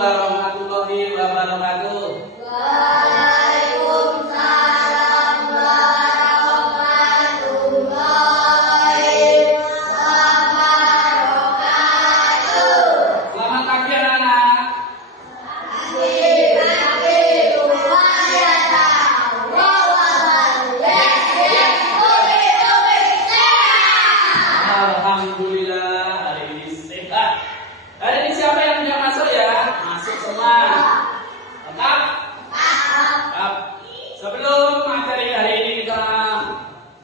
warahmatullahi wabarakatuh. Waalaikumsalam warahmatullahi wabarakatuh. Selamat pagi anak-anak. Alhamdulillah hari ini sehat. Hari ini siapa yang punya masuk ya? Masuk semua. Lengkap? Lengkap. Sebelum materi hari ini kita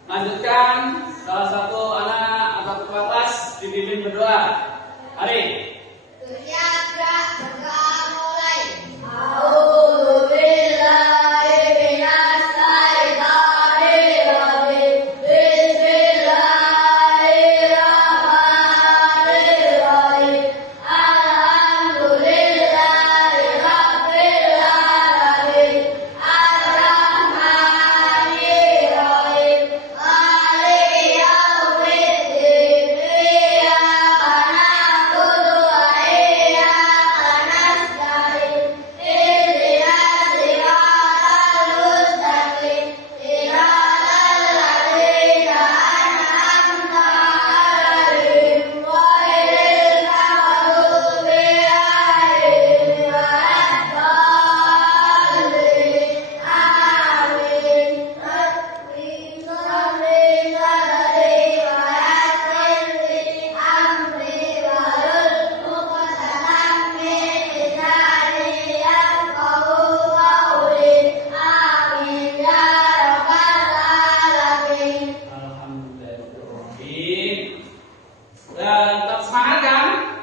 lanjutkan, salah satu anak atau ketua kelas dipimpin berdoa. Mari. Dan tetap semangat kan?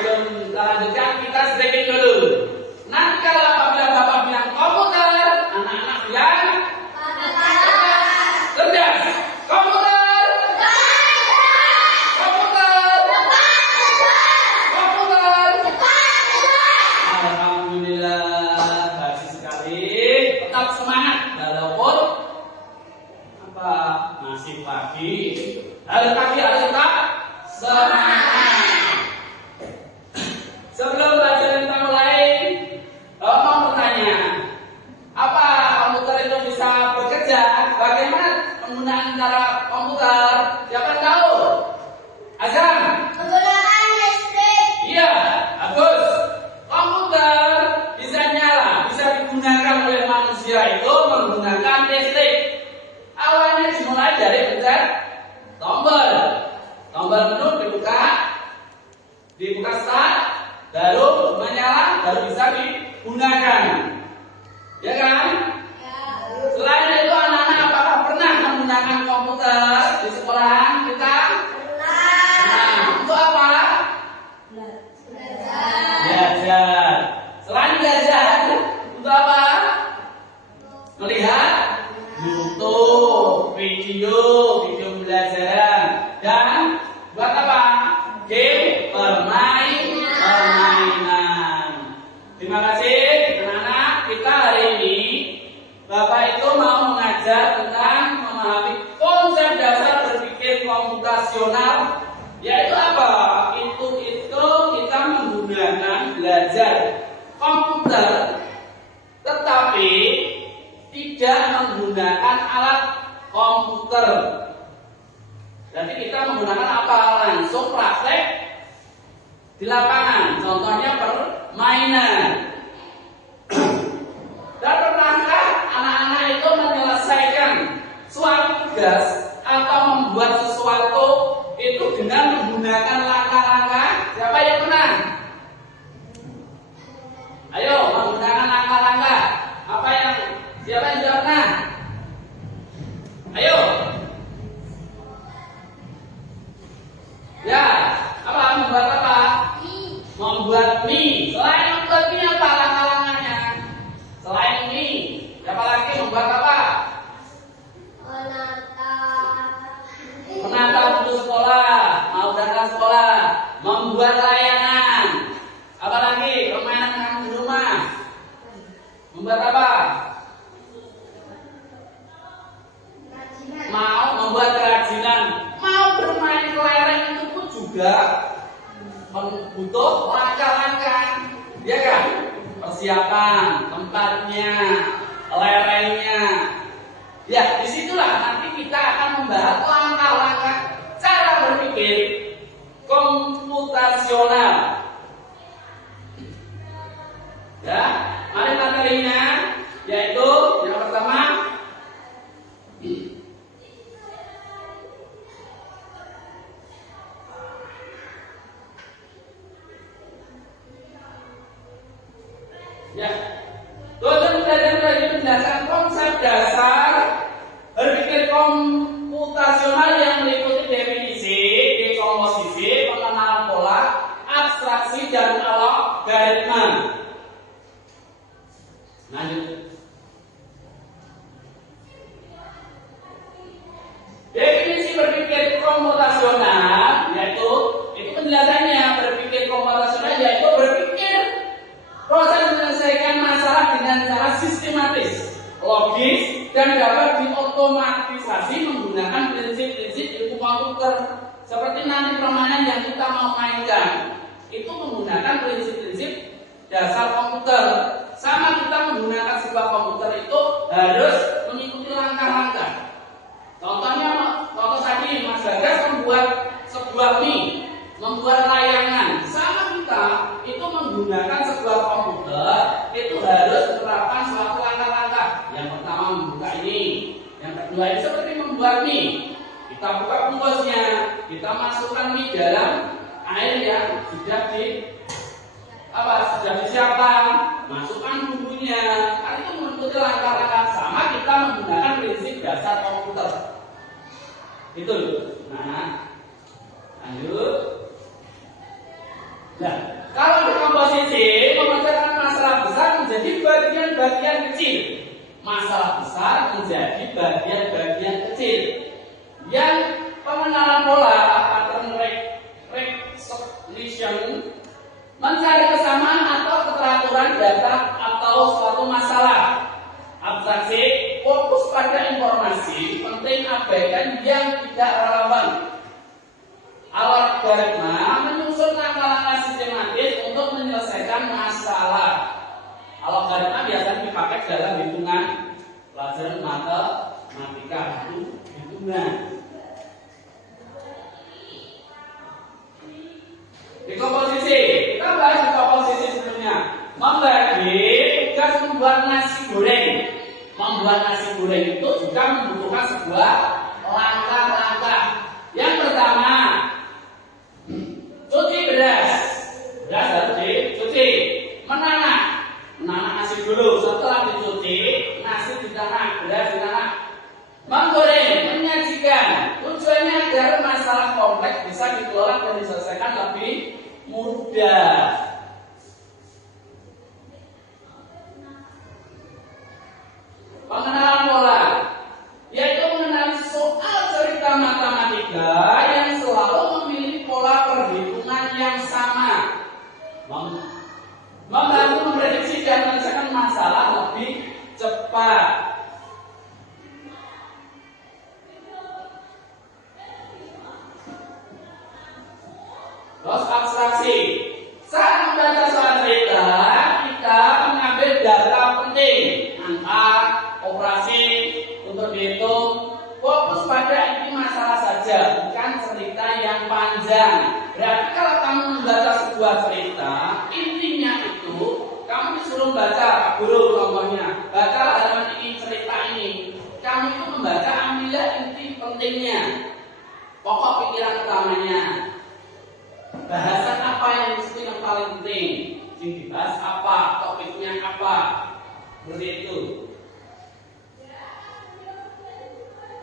Sebelum kita lanjutkan, kita sedikit dulu. Nanti kalau apabila Bapak bilang komputer, anak-anak bilang cerdas. Komputer. Komputer. Komputer. Alhamdulillah, bagus sekali. Tetap semangat walaupun apa masih pagi. Hari pagi harus tetap semangat. Sebelum pelajaran kita mulai, mau bertanya, apa komputer itu bisa bekerja? Bagaimana penggunaan cara komputer? Siapa yang tahu? Azam? Menggunakan listrik. Iya, bagus. Komputer bisa nyala, bisa digunakan oleh manusia itu menggunakan listrik. Awalnya dimulai dari pencet tombol menu dibuka start, baru menyala, baru bisa digunakan, ya kan? Selain itu anak-anak apakah pernah menggunakan komputer di sekolah kita? Nah, untuk apa? Belajar. Selain belajar, untuk apa? Melihat YouTube, video pembelajaran, dan buat apa? Game, permainan. Terima kasih anak-anak. Kita hari ini Bapak itu mau mengajar tentang memahami konsep dasar berpikir komputasional, yaitu apa? Itu kita menggunakan belajar komputer, tetapi tidak menggunakan alat komputer. Jadi kita menggunakan apa? Langsung praktek di lapangan. Contohnya permainan. Dan pernahkah anak-anak itu menyelesaikan suatu tugas atau membuat sesuatu itu dengan menggunakan langkah-langkah? Siapa yang pernah? Ayo, menggunakan langkah-langkah. Siapa yang sudah pernah? Ayo. Ya, apa? Membuat apa? Membuat mie. Selain membuat mie, apa langkah-langkahnya? Selain mie, siapa lagi membuat apa? Menata buku sekolah, mau berangkat sekolah, membuat layangan. Apa lagi? Permainan kamu di rumah. Membuat apa? Mau membuat kerajinan, mau bermain kelereng itu pun juga butuh langkah-langkah. persiapan, tempatnya, lerengnya. Ya, disitulah nanti kita akan membahas langkah-langkah cara berpikir komputasional. Ya, mari materinya, yaitu yang pertama ya, dosen belajar lagi menjelaskan konsep dasar berpikir komputasional yang meliputi definisi, dekomposisi, pengenalan pola, abstraksi, dan algoritma. Lanjut. Definisi berpikir komputasional yaitu itu penjelasannya. Berpikir komputasional yaitu berpikir proses menyelesaikan masalah dengan cara sistematis, logis, dan dapat diotomatisasi menggunakan prinsip-prinsip ilmu komputer. Seperti nanti permainan yang kita mau mainkan itu menggunakan prinsip-prinsip dasar komputer. Sama kita menggunakan sebuah komputer itu harus mengikuti langkah-langkah. Contoh tadi Mas Bagas membuat sebuah mie, membuat layangan. Sama kita itu menggunakan sebuah komputer itu harus menerapkan suatu langkah-langkah. Yang pertama membuka ini, yang kedua itu seperti membuat mie. Kita buka bungkusnya, kita masukkan mie dalam air yang sudah disiapkan, masukkan bumbunya. Kan itu mengikuti langkah-langkah. Sama kita menggunakan prinsip dasar komputer. Itu. Nah, lanjut. Nah, kalau dekomposisi memecahkan masalah besar menjadi bagian-bagian kecil. Masalah besar menjadi bagian-bagian kecil. Yang pengenalan pola pattern recognition, mencari kesamaan atau keteraturan data atau suatu masalah. Abstraksi, fokus pada informasi penting, abaikan yang tidak relevan. Algoritma, menyusun langkah-langkah sistematis untuk menyelesaikan masalah. Algoritma biasanya dipakai dalam hitungan pelajaran matematika, itu hitungan. Dekomposisi, kita bahas dekomposisi sebelumnya. Membagi tugas membuat nasi goreng. Membuat nasi goreng itu juga membutuhkan sebuah langkah-langkah. Yang pertama, cuci beras. Beras harus dicuci. Menanak nasi dulu. Setelah dicuci, nasi ditanak, beras ditanak. Menggoreng, menyajikan. Tujuannya agar masalah kompleks bisa dikelola dan diselesaikan lebih mudah. Pengenalan pola, yaitu mengenali soal cerita matematika yang selalu memiliki pola perhitungan yang sama. Membantu memprediksi dan menyelesaikan masalah lebih cepat. Terus abstraksi. Saat membaca soal cerita, kita mengambil data penting, angka, operasi untuk dihitung. Fokus pada inti masalah saja, bukan cerita yang panjang. Berarti kalau kamu membaca sebuah cerita, intinya itu kamu disuruh baca, guru contohnya, baca halaman ini, cerita ini. Kamu itu membaca, ambillah inti pentingnya, pokok pikiran utamanya. Bahasan apa yang disitu yang paling penting, yang dibahas apa, topiknya apa, seperti itu.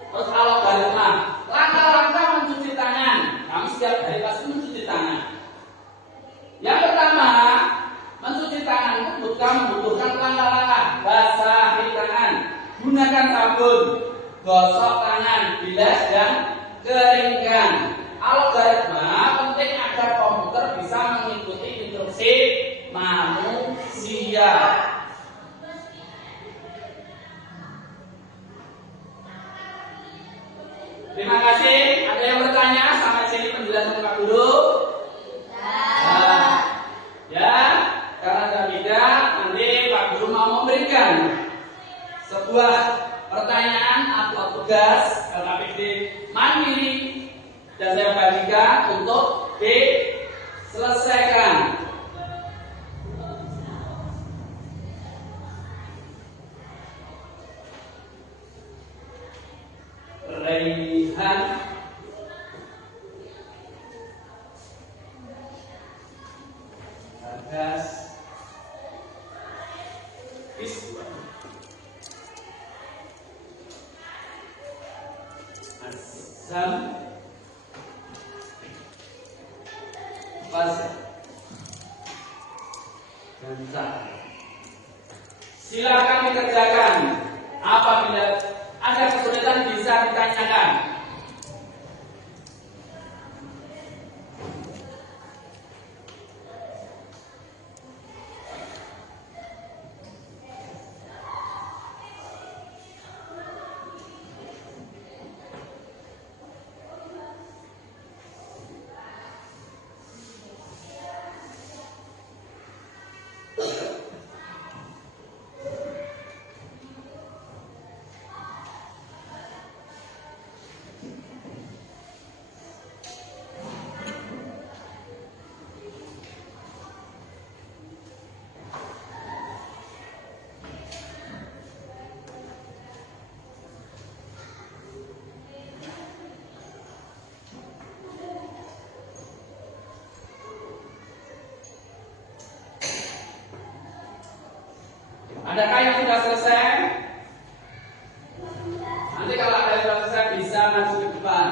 Terus algoritma, langkah-langkah mencuci tangan. Kamu setiap hari pasti mencuci tangan. Yang pertama, mencuci tangan itu membutuhkan langkah-langkah. Basahi tangan, gunakan sabun, gosok tangan, bilas dan keringkan. Algoritma penting agar komputer bisa mengikuti instruksi manusia. Terima kasih. Ada yang bertanya sampai sini penjelasan Pak Guru? Ya. Karena tidak nanti sebuah pertanyaan atau tugas LKPD mandiri dan saya bagikan untuk diselesaikan. Raihan Bagas Iswa Azam Fazal dan Zahra. Silakan dikerjakan. Apabila ada kesulitan bisa ditanyakan. Adakah yang sudah selesai? Nanti kalau ada yang sudah selesai bisa maju ke depan.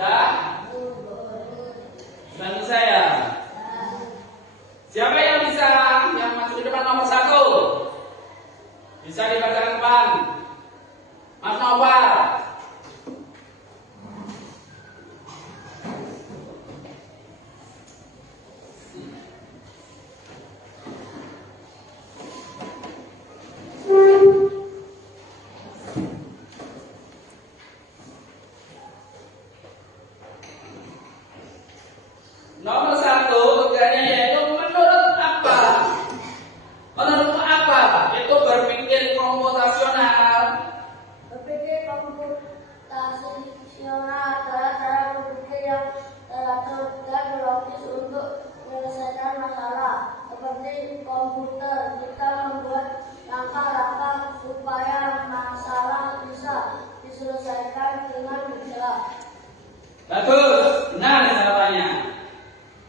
Sudah? Bantu saya. Siapa yang bisa yang masuk di depan nomor 1? Bisa dibacakan depan. Mas Nawar. Nomor 1 tugasnya yaitu menurut apa? Menurut apa? Itu berpikir komputasional. Berpikir komputasional adalah cara berpikir yang teratur dan logis untuk menyelesaikan masalah. Seperti komputer, kita membuat langkah-langkah supaya masalah bisa diselesaikan dengan mudah. Bagus, benar jawabannya.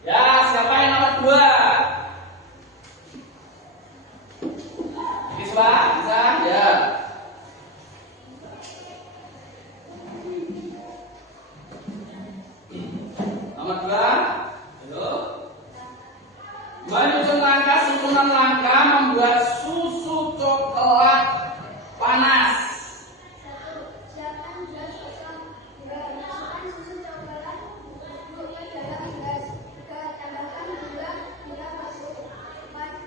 Ya, siapa yang nomor 2? Siswa, bisa? Ya. Nomor 2. Ayo. Menyusun langkah susunan langkah membuat susu coklat panas. Siapkan gelas kosong. Masukkan susu coklat ke dalam gelas. Tambahkan gula hingga masuk.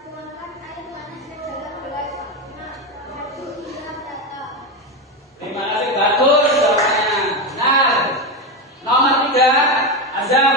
Tuangkan air panas ke dalam gelas. Aduk hingga rata. Terima kasih, bagus jawabannya. Nah, nomor 3, Azam.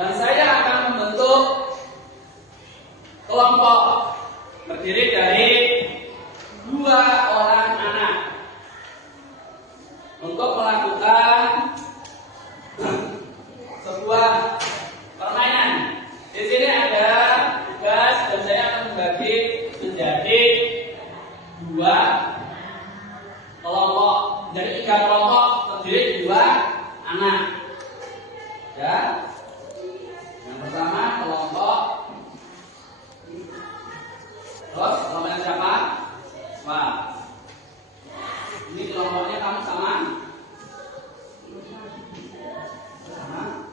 Dan saya akan membentuk kelompok terdiri dari 2 orang anak untuk melakukan sebuah permainan. Di sini ada tugas dan saya akan membagi menjadi 2 kelompok, jadi 3 kelompok terdiri 2 anak. Ya, yang pertama kelompok, terus kelompoknya siapa? Wah, ini kelompoknya kamu sama? Sama?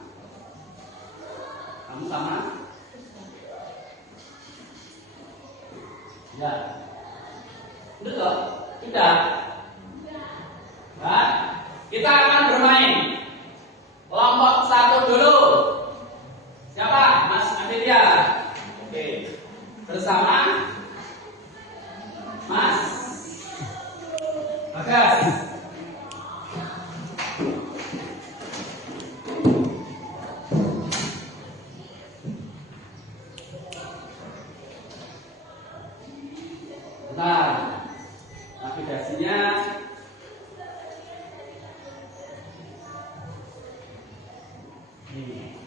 Kamu sama? Ya. Betul? Tidak. Nah, kita akan bermain. Kelompok 1 dulu. Siapa? Mas Aditya. Oke. Bersama Mas Bagas. Bentar. Navigasinya ini.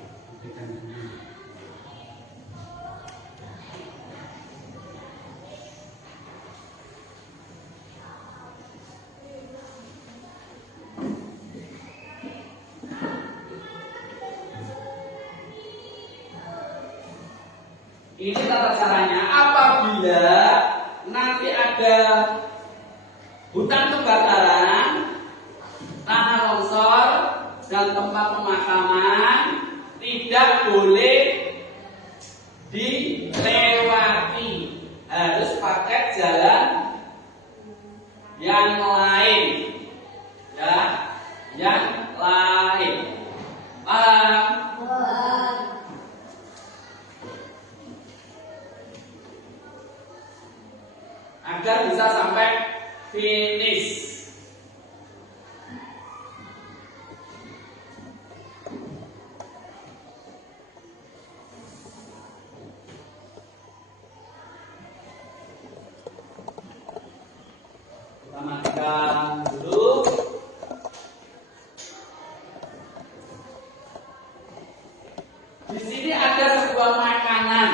Ini tata caranya apabila nanti ada hutan kebakaran, tanah longsor, dan tempat pemakaman tidak boleh dilewati, harus pakai jalan yang lain, ya, yang lain. Paham? Agar bisa sampai finish. Kita matikan dulu. Di sini ada sebuah makanan.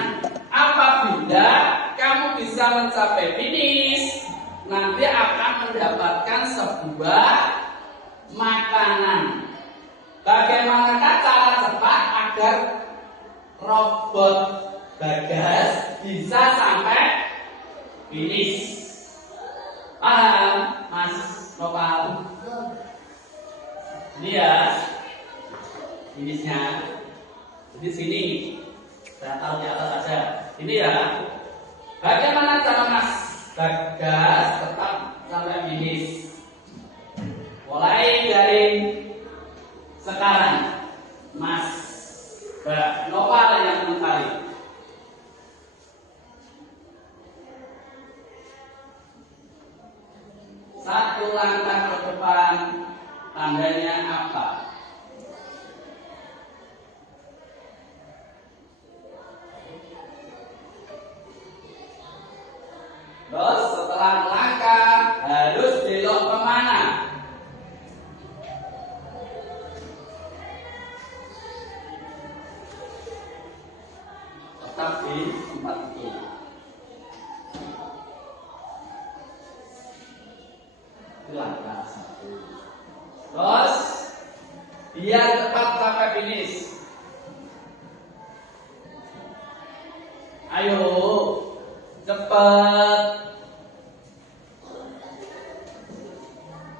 Apabila kamu bisa mencapai finish, nanti akan mendapatkan sebuah makanan. Bagaimanakah cara cepat agar robot Bagas bisa sampai finish? Paham, Mas Nopal? Ini ya finishnya. Di sini saya taruh di atas saja. Ini ya. Bagaimana cara Mas Bagas tetap sampai finish? Mulai dari sekarang, Mas Nopal yang mencari. Satu langkah ke depan, tandanya apa? Terus setelah langkah harus belok kemana? Tetap di tempat itu. Langkah 1. Terus biar cepat sampai finish. Ayo cepat.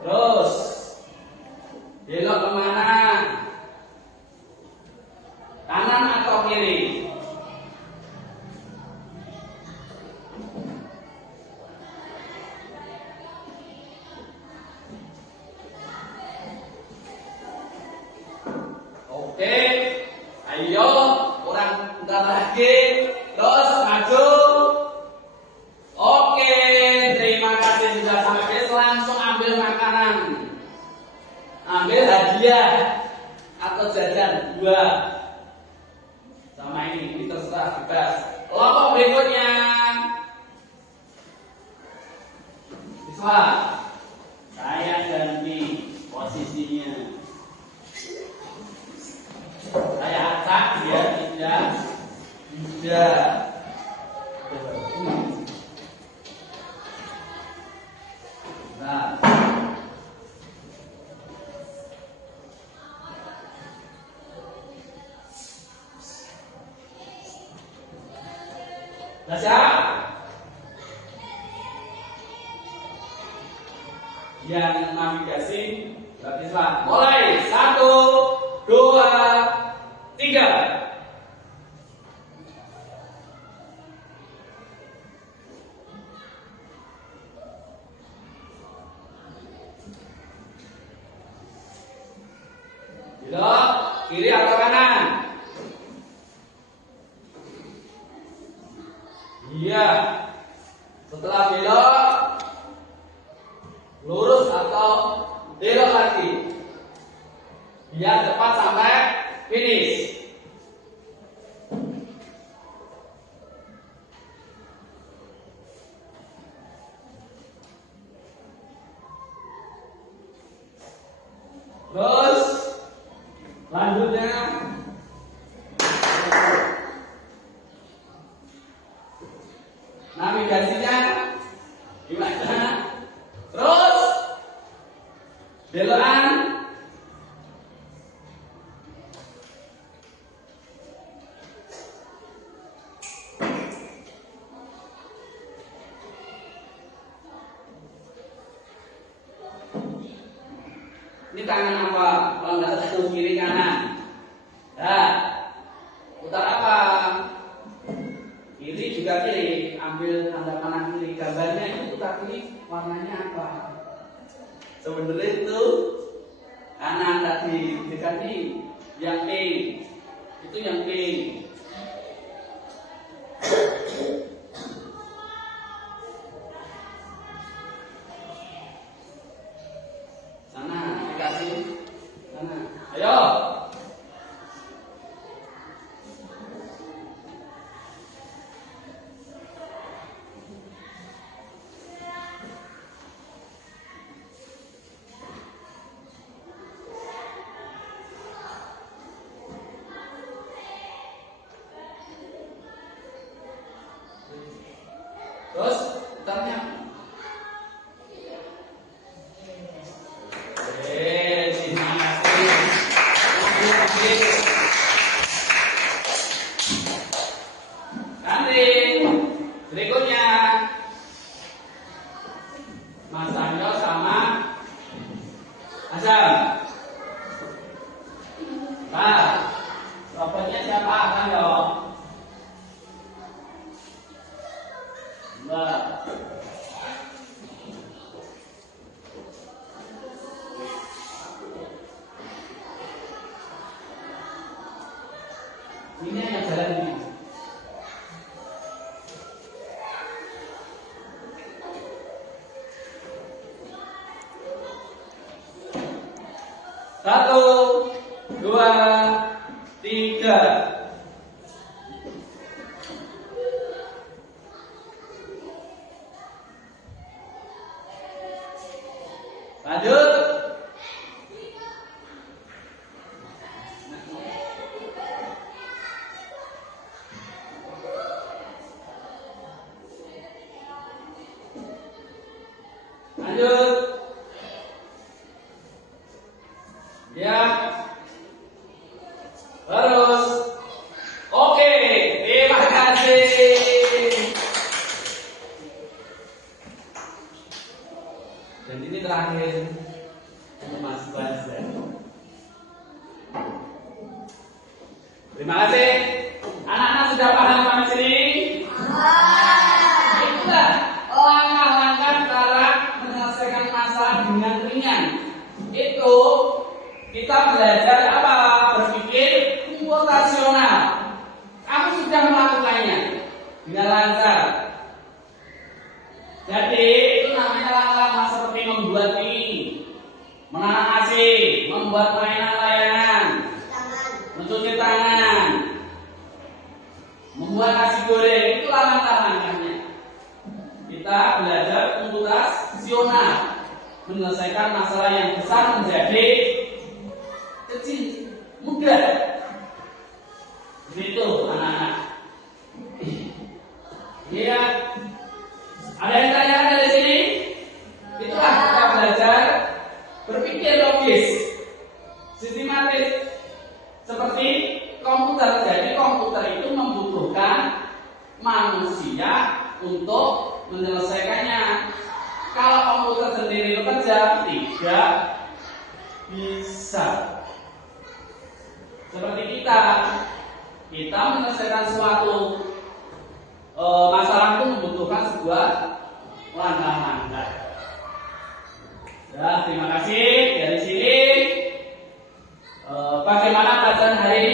Terus belok kemana? Kanan atau kiri? Oke, ayo kurang bentar lagi. Terus maju. Oke, terima kasih sudah sampai. Langsung ambil makanan, ambil hadiah atau jajan 2. sama ini terserah bebas. Kelompok berikutnya siswa, saya ganti posisinya. Saya acak dia tidak. Nah, siap? Yang navigasi berarti mulai 1, 2, 3. Belok kiri atau kanan? Iya. Setelah belok, lurus atau belok lagi. Biar cepat sampai finish. Terus lanjutnya navigasinya gimana? Terus belokan. Ini tangan apa? Kalau nggak tahu kiri kanan. Nah, putar apa? Kiri juga kiri. Ambil tanda panah kiri. Gambarnya itu putar kiri. Warnanya apa? Sebenarnya itu kanan tadi. Dekati yang pink. Itu yang pink. Ayo. Terus putarnya. Nanti berikutnya Mas Anjo sama Azam. Nah, robotnya siapa? Anjo. Mbak. Ini yang jalan ini. Satu, dua, tiga. Lanjut. Lanjut. Ya. Terus. Oke, terima kasih. Dan ini terakhir untuk Mas Bazan. Terima kasih. Anak-anak sudah paham sampai sini? Itulah langkah-langkah cara menyelesaikan masalah dengan ringan. Itu kita belajar apa? Berpikir kuotasional. Kamu sudah melakukannya dengan lancar. Jadi itu namanya langkah-langkah seperti membuat mie, menanam nasi, membuat mainan layangan, mencuci tangan. membuat nasi goreng, itulah langkah-langkahnya. Kita belajar komputasional, menyelesaikan masalah yang besar menjadi kecil, mudah. Begitu anak-anak. Iya. Ada yang tanya dari sini? Itulah kita belajar berpikir logis, sistematis, seperti komputer. Jadi komputer itu membutuhkan manusia untuk menyelesaikannya. Kalau komputer sendiri bekerja tidak bisa. Seperti kita menyelesaikan suatu masalah itu membutuhkan sebuah langkah-langkah. Ya, terima kasih dari sini. Bagaimana pelajaran hari ini?